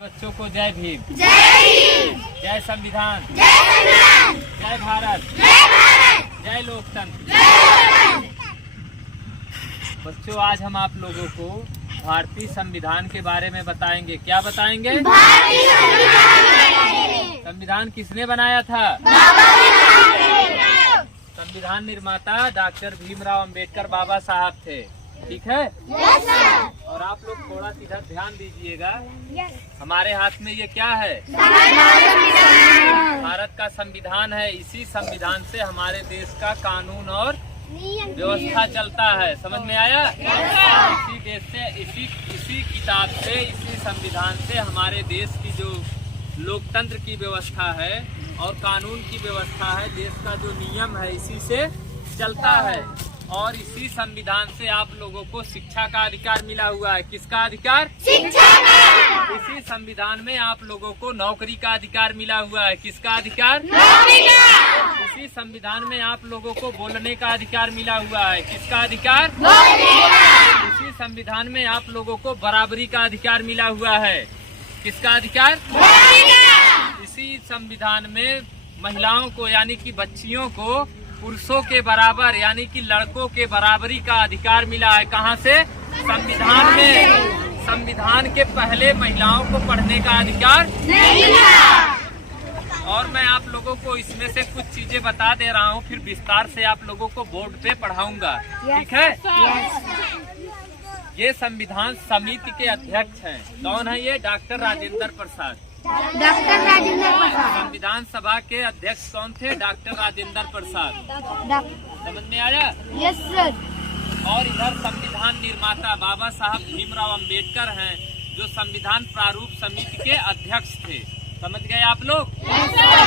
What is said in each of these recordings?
बच्चों को जय भीम, जय भीम, जय संविधान, जय संविधान, जय भारत, जय भारत, जय लोकतंत्र। जय लोकतंत्र। बच्चों, आज हम आप लोगों को भारतीय संविधान के बारे में बताएंगे। क्या बताएंगे? भारतीय संविधान। संविधान किसने बनाया था? बाबा साहब। संविधान निर्माता डॉक्टर भीमराव अंबेडकर बाबा साहब थे। ठीक है? Yes sir. और आप लोग थोड़ा इधर ध्यान दीजिएगा। हमारे हाथ में ये क्या है? संविधान। भारत का संविधान है। इसी संविधान से हमारे देश का कानून और व्यवस्था चलता है। समझ में आया? इसी देश से, इसी किताब से, इसी संविधान से हमारे देश की जो लोकतंत्र की व्यवस्था है और कानून की व्यवस्था है, देश का जो नियम है, इसी से चलता है। और इसी संविधान से आप लोगों को शिक्षा का अधिकार मिला हुआ है। किसका अधिकार? शिक्षा का। इसी संविधान में आप लोगों को नौकरी का अधिकार मिला हुआ है। किसका अधिकार? नौकरी का। इसी संविधान में आप लोगों को बोलने का अधिकार मिला हुआ है। किसका अधिकार? नौकरी का। इसी संविधान में आप लोगों को बराबरी का अधिकार मिला हुआ है। किसका अधिकार? नौकरी का। इसी संविधान में महिलाओं को यानी कि बच्चियों को पुरुषों के बराबर यानी कि लड़कों के बराबरी का अधिकार मिला है। कहाँ से? संविधान में। संविधान के पहले महिलाओं को पढ़ने का अधिकार नहीं था। और मैं आप लोगों को इसमें से कुछ चीजें बता दे रहा हूँ, फिर विस्तार से आप लोगों को बोर्ड पे पढ़ाऊंगा। ठीक है? ये संविधान समिति के अध्यक्ष हैं। कौन है ये? डॉक्टर राजेंद्र प्रसाद। डॉक्टर राजेंद्र प्रसाद। संविधान सभा के अध्यक्ष कौन थे? डॉक्टर राजेंद्र प्रसाद। समझ में आया? Yes sir. और इधर संविधान निर्माता बाबा साहब भीमराव अंबेडकर हैं, जो संविधान प्रारूप समिति के अध्यक्ष थे। समझ गए आप लोग? Yes sir.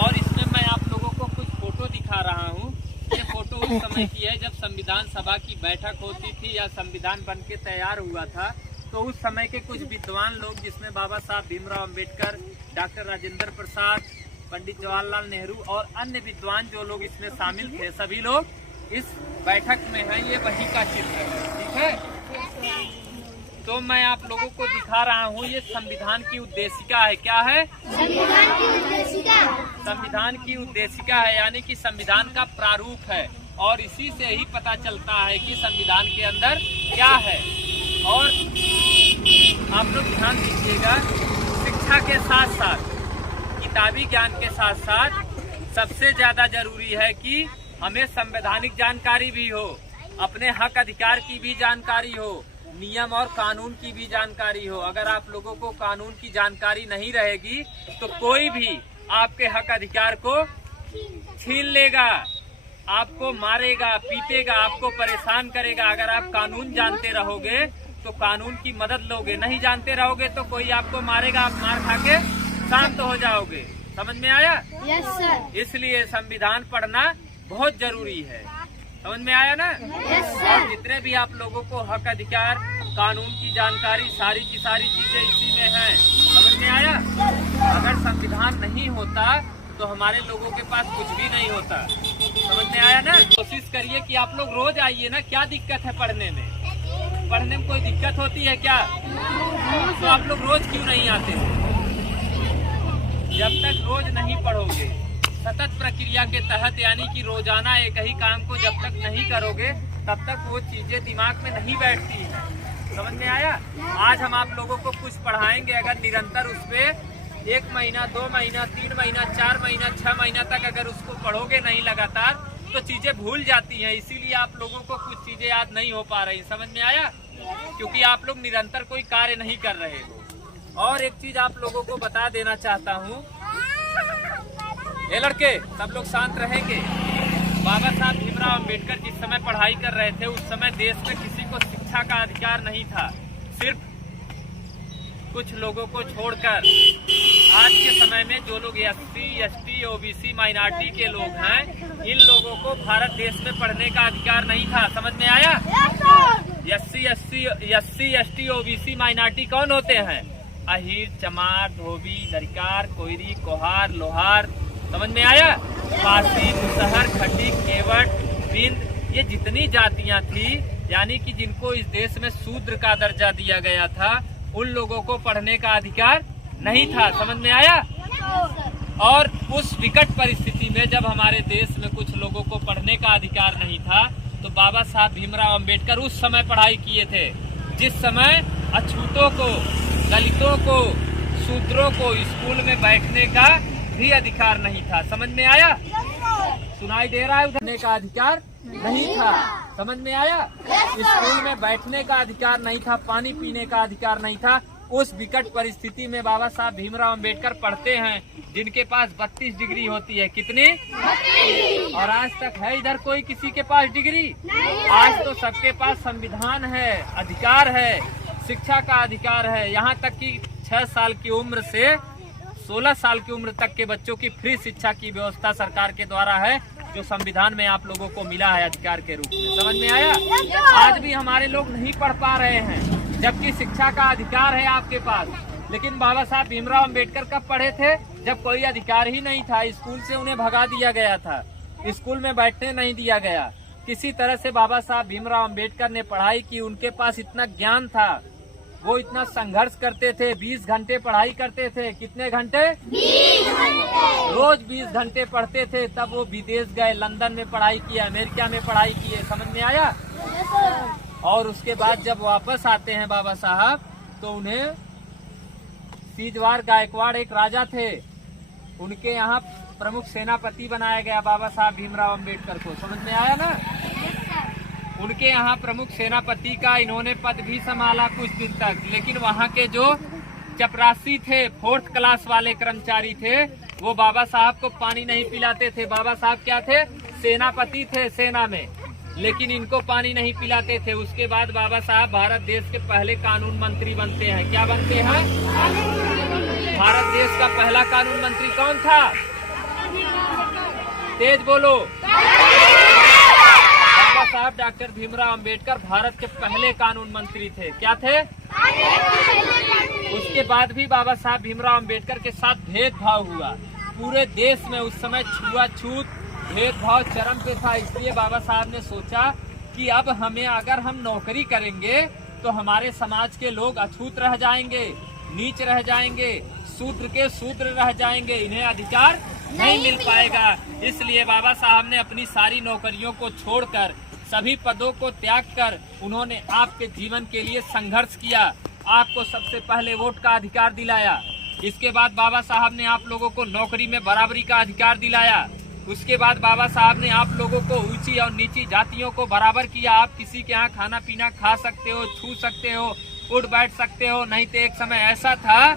और इसमें मैं आप लोगों को कुछ फोटो दिखा रहा हूँ। ये फोटो उस समय की है जब संविधान सभा की बैठक होती थी या संविधान बन के तैयार हुआ था। तो उस समय के कुछ विद्वान लोग, जिसमें बाबा साहब भीमराव अंबेडकर, डॉक्टर राजेंद्र प्रसाद, पंडित जवाहरलाल नेहरू और अन्य विद्वान जो लोग इसमें शामिल थे, सभी लोग इस बैठक में हैं। ये वही का चित्र है। ठीक है? तो मैं आप लोगों को दिखा रहा हूँ, ये संविधान की उद्देशिका है। क्या है? संविधान की उद्देशिका। संविधान की उद्देशिका है यानी कि संविधान का प्रारूप है। और इसी से ही पता चलता है कि संविधान के अंदर क्या है। और आप लोग ध्यान दीजिएगा, शिक्षा के साथ साथ, किताबी ज्ञान के साथ साथ सबसे ज्यादा जरूरी है कि हमें संवैधानिक जानकारी भी हो, अपने हक अधिकार की भी जानकारी हो, नियम और कानून की भी जानकारी हो। अगर आप लोगों को कानून की जानकारी नहीं रहेगी तो कोई भी आपके हक अधिकार को छीन लेगा, आपको मारेगा, पीटेगा, आपको परेशान करेगा। अगर आप कानून जानते रहोगे तो कानून की मदद लोगे, नहीं जानते रहोगे तो कोई आपको मारेगा, आप मार खा के शांत हो जाओगे। समझ में आया? Yes sir. इसलिए संविधान पढ़ना बहुत जरूरी है। समझ में आया ना? यस और सर। जितने भी आप लोगों को हक अधिकार, कानून की जानकारी, सारी की सारी चीजें इसी में हैं। समझ में आया? अगर संविधान नहीं होता तो हमारे लोगों के पास कुछ भी नहीं होता। समझ में आया ना? कोशिश करिए कि आप लोग रोज आइए ना। क्या दिक्कत है पढ़ने में? पढ़ने में कोई दिक्कत होती है क्या? तो आप लोग रोज क्यों नहीं आते? जब तक रोज नहीं पढ़ोगे, सतत प्रक्रिया के तहत यानी कि रोजाना एक ही काम को जब तक नहीं करोगे, तब तक वो चीजें दिमाग में नहीं बैठती हैं। समझ में आया? आज हम आप लोगों को कुछ पढ़ाएंगे, अगर निरंतर उस पे 1 महीना, 2 महीना, 3 महीना, 4 महीना, 6 महीना तक अगर उसको पढ़ोगे नहीं लगातार, तो चीजें भूल जाती हैं। इसीलिए आप लोगों को कुछ चीजें याद नहीं हो पा रही। समझ में आया? क्योंकि आप लोग निरंतर कोई कार्य नहीं कर रहे हो। और एक चीज आप लोगों को बता देना चाहता हूँ, ये लड़के सब लोग शांत रहेंगे। बाबा साहब भीमराव अंबेडकर जिस समय पढ़ाई कर रहे थे, उस समय देश में किसी को शिक्षा का अधिकार नहीं था। सिर्फ कुछ लोगों को छोड़कर आज के समय में जो लोग SC, ST, OBC माइनॉरिटी के लोग हैं, इन लोगों को भारत देश में पढ़ने का अधिकार नहीं था। समझ में आया? SC, ST, OBC माइनॉरिटी कौन होते हैं? अहीर, चमार, धोबी, दरकार, कोयरी, कोहार, लोहार। समझ में आया? पारसी, मुसहर, खटीक, केवट, बिंद, ये जितनी जातियां थी, यानी कि जिनको इस देश में शूद्र का दर्जा दिया गया था, उन लोगों को पढ़ने का अधिकार नहीं था। समझ में आया? और उस विकट परिस्थिति में जब हमारे देश में कुछ लोगों को पढ़ने का अधिकार नहीं था, तो बाबा साहब भीमराव अंबेडकर उस समय पढ़ाई किए थे जिस समय अछूतों को, दलितों को, शूद्रों को स्कूल में बैठने का भी अधिकार नहीं था। समझ में आया? सुनाई दे रहा है? उठने का अधिकार नहीं था। समझ में आया? स्कूल में बैठने का अधिकार नहीं था, पानी पीने का अधिकार नहीं था। उस विकट परिस्थिति में बाबा साहब भीमराव अंबेडकर पढ़ते हैं, जिनके पास 32 डिग्री होती है। कितनी? और आज तक है इधर कोई किसी के पास डिग्री? आज तो सबके पास संविधान है, अधिकार है, शिक्षा का अधिकार है। यहाँ तक कि 6 साल की उम्र से 16 साल की उम्र तक के बच्चों की फ्री शिक्षा की व्यवस्था सरकार के द्वारा है, जो संविधान में आप लोगों को मिला है अधिकार के रूप में। समझ में आया? आज भी हमारे लोग नहीं पढ़ पा रहे हैं, जबकि शिक्षा का अधिकार है आपके पास। लेकिन बाबा साहब भीमराव अंबेडकर कब पढ़े थे? जब कोई अधिकार ही नहीं था। स्कूल से उन्हें भगा दिया गया था, स्कूल में बैठने नहीं दिया गया। किसी तरह से बाबा साहब भीमराव अंबेडकर ने पढ़ाई की। उनके पास इतना ज्ञान था, वो इतना संघर्ष करते थे। 20 घंटे पढ़ाई करते थे। कितने घंटे? 20 घंटे। रोज 20 घंटे पढ़ते थे। तब वो विदेश गए, लंदन में पढ़ाई की, अमेरिका में पढ़ाई की। समझ में आया? और उसके बाद जब वापस आते हैं बाबा साहब, तो उन्हें सीजवार गायकवाड़ एक राजा थे, उनके यहाँ प्रमुख सेनापति बनाया गया बाबा साहब भीमराव अंबेडकर को। समझ में आया ना? उनके यहाँ प्रमुख सेनापति का इन्होंने पद भी संभाला कुछ दिन तक। लेकिन वहाँ के जो चपरासी थे, 4th क्लास वाले कर्मचारी थे, वो बाबा साहब को पानी नहीं पिलाते थे। बाबा साहब क्या थे? सेनापति थे सेना में, लेकिन इनको पानी नहीं पिलाते थे। उसके बाद बाबा साहब भारत देश के पहले कानून मंत्री बनते हैं। क्या बनते हैं? भारत देश का पहला कानून मंत्री कौन था? तेज बोलो। बाबा साहब डॉक्टर भीमराव अंबेडकर भारत के पहले कानून मंत्री थे। क्या थे? उसके बाद भी बाबा साहब भीमराव अंबेडकर के साथ भेदभाव हुआ। पूरे देश में उस समय छुआछूत, भेदभाव चरम पे था। इसलिए बाबा साहब ने सोचा कि अब हमें, अगर हम नौकरी करेंगे तो हमारे समाज के लोग अछूत रह जाएंगे, नीच रह जाएंगे, शूद्र के शूद्र रह जाएंगे, इन्हें अधिकार नहीं मिल पाएगा। इसलिए बाबा साहब ने अपनी सारी नौकरियों को छोड़कर, सभी पदों को त्याग कर, उन्होंने आपके जीवन के लिए संघर्ष किया। आपको सबसे पहले वोट का अधिकार दिलाया। इसके बाद बाबा साहब ने आप लोगों को नौकरी में बराबरी का अधिकार दिलाया। उसके बाद बाबा साहब ने आप लोगों को ऊंची और नीची जातियों को बराबर किया। आप किसी के यहाँ खाना पीना खा सकते हो, छू सकते हो, उठ बैठ सकते हो। नहीं तो एक समय ऐसा था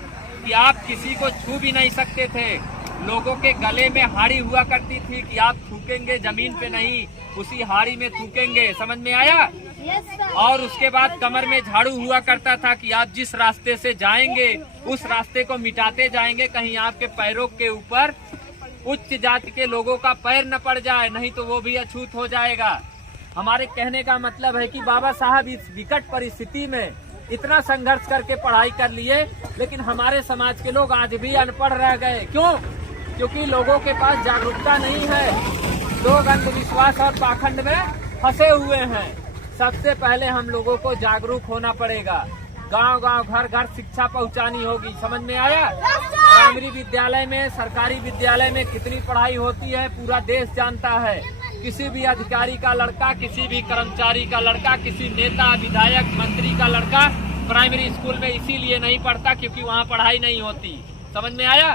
कि आप किसी को छू भी नहीं सकते थे। लोगों के गले में हाड़ी हुआ करती थी कि आप थूकेंगे जमीन पे नहीं, उसी हाड़ी में थूकेंगे। समझ में आया? और उसके बाद कमर में झाड़ू हुआ करता था कि आप जिस रास्ते से जाएंगे उस रास्ते को मिटाते जाएंगे, कहीं आपके पैरों के ऊपर उच्च जाति के लोगों का पैर न पड़ जाए, नहीं तो वो भी अछूत हो जाएगा। हमारे कहने का मतलब है कि बाबा साहब इस विकट परिस्थिति में इतना संघर्ष करके पढ़ाई कर लिए, लेकिन हमारे समाज के लोग आज भी अनपढ़ रह गए। क्यों? क्योंकि लोगों के पास जागरूकता नहीं है। लोग अंधविश्वास और पाखंड में फंसे हुए हैं। सबसे पहले हम लोगों को जागरूक होना पड़ेगा। गांव गांव, घर घर शिक्षा पहुंचानी होगी। समझ में आया? प्राइमरी विद्यालय में, सरकारी विद्यालय में कितनी पढ़ाई होती है पूरा देश जानता है। किसी भी अधिकारी का लड़का, किसी भी कर्मचारी का लड़का, किसी नेता, विधायक, मंत्री का लड़का प्राइमरी स्कूल में इसीलिए नहीं पढ़ता क्योंकि वहाँ पढ़ाई नहीं होती। समझ में आया?